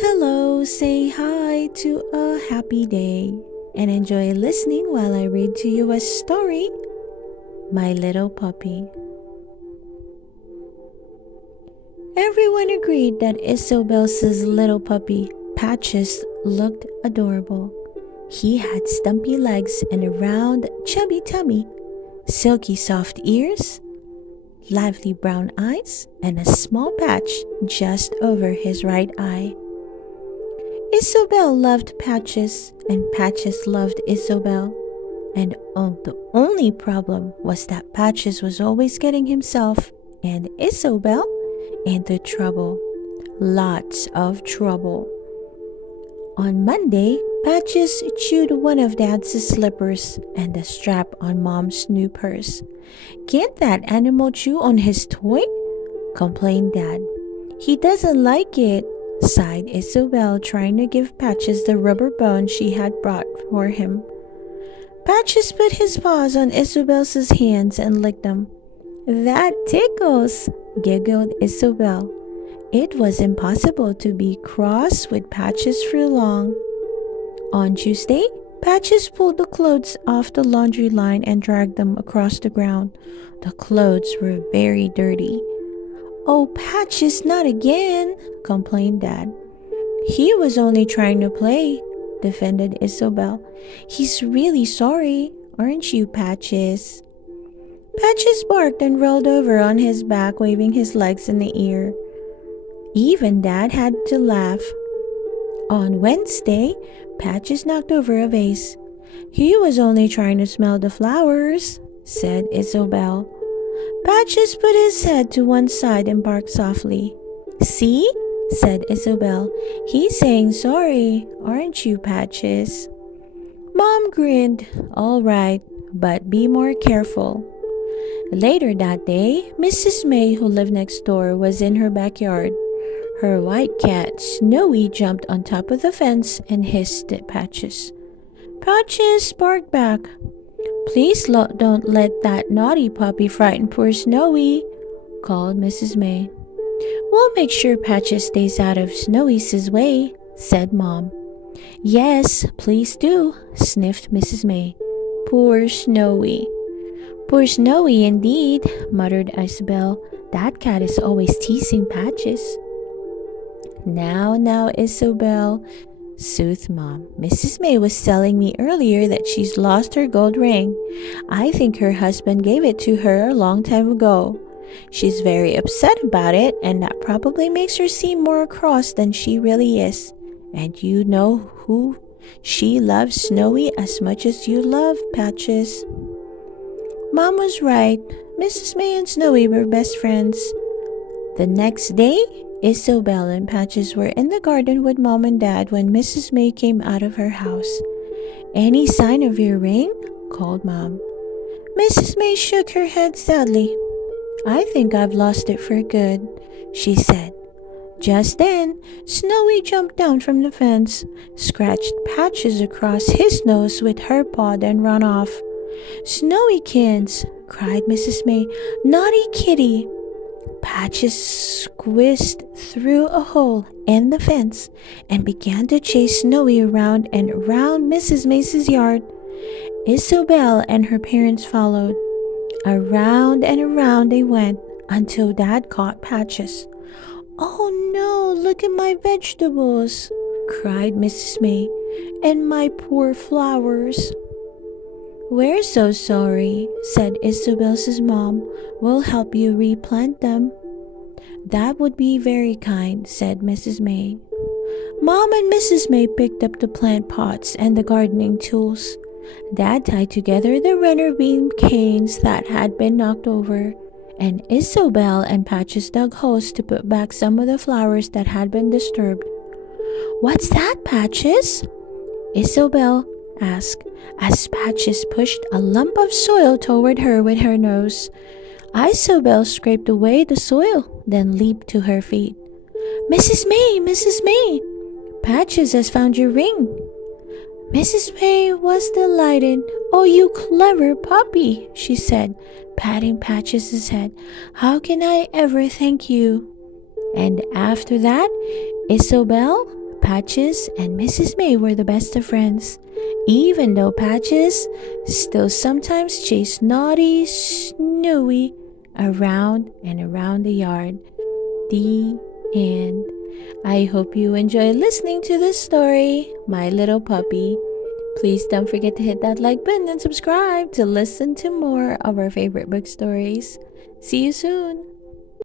Hello, say hi to a happy day and enjoy listening while I read to you a story, My Little Puppy. Everyone agreed that Isobel's little puppy, Patches, looked adorable. He had stumpy legs and a round, chubby tummy, silky soft ears, lively brown eyes, and a small patch just over his right eye. Isobel loved Patches, and Patches loved Isobel. And the only problem was that Patches was always getting himself and Isobel into trouble. Lots of trouble. On Monday, Patches chewed one of Dad's slippers and the strap on Mom's new purse. "Can't that animal chew on his toy?" complained Dad. "He doesn't like it," sighed Isobel, trying to give Patches the rubber bone she had brought for him. Patches put his paws on Isobel's hands and licked them. "That tickles," giggled Isobel. It was impossible to be cross with Patches for long. On Tuesday, Patches pulled the clothes off the laundry line and dragged them across the ground. The clothes were very dirty. "Oh, Patches, not again," complained Dad. "He was only trying to play," defended Isobel. "He's really sorry, aren't you, Patches?" Patches barked and rolled over on his back, waving his legs in the air. Even Dad had to laugh. On Wednesday, Patches knocked over a vase. "He was only trying to smell the flowers," said Isobel. Patches put his head to one side and barked softly. "See?" said Isobel. "He's saying sorry, aren't you, Patches?" Mom grinned. "All right, but be more careful." Later that day, Mrs. May, who lived next door, was in her backyard. Her white cat, Snowy, jumped on top of the fence and hissed at Patches. Patches barked back. "Please don't let that naughty puppy frighten poor Snowy," called Mrs. May. "We'll make sure Patches stays out of Snowy's way," said Mom. "Yes, please do," sniffed Mrs. May. "Poor Snowy." "Poor Snowy indeed," muttered Isabel. "That cat is always teasing Patches." Now, Isobel," soothed Mom. "Mrs. May was telling me earlier that she's lost her gold ring. I think her husband gave it to her a long time ago. She's very upset about it, and that probably makes her seem more cross than she really is. And you know who she loves Snowy as much as you love Patches." Mom was right. Mrs. May and Snowy were best friends. The next day, Isobel and Patches were in the garden with Mom and Dad when Mrs. May came out of her house. "Any sign of your ring?" called Mom. Mrs. May shook her head sadly. "I think I've lost it for good," she said. Just then, Snowy jumped down from the fence, scratched Patches across his nose with her paw, then ran off. "Snowykins!" cried Mrs. May. "Naughty kitty!" Patches squeezed through a hole in the fence and began to chase Snowy around and around Mrs. May's yard. Isobel and her parents followed. Around and around they went until Dad caught Patches. "Oh no, look at my vegetables!" cried Mrs. May. "And my poor flowers." "We're so sorry," said Isobel's mom. "We'll help you replant them." "That would be very kind," said Mrs. May. Mom and Mrs. May picked up the plant pots and the gardening tools. Dad tied together the runner bean canes that had been knocked over, and Isobel and Patches dug holes to put back some of the flowers that had been disturbed. "What's that, Patches?" Isobel asked, as Patches pushed a lump of soil toward her with her nose. Isobel scraped away the soil, then leaped to her feet. "Mrs. May, Mrs. May, Patches has found your ring." Mrs. May was delighted. "Oh, you clever puppy," she said, patting Patches' head. "How can I ever thank you?" And after that, Isobel, Patches and Mrs. May were the best of friends, even though Patches still sometimes chased naughty Snowy around and around the yard. The end. I hope you enjoy listening to this story, My Little Puppy. Please don't forget to hit that like button and subscribe to listen to more of our favorite book stories. See you soon!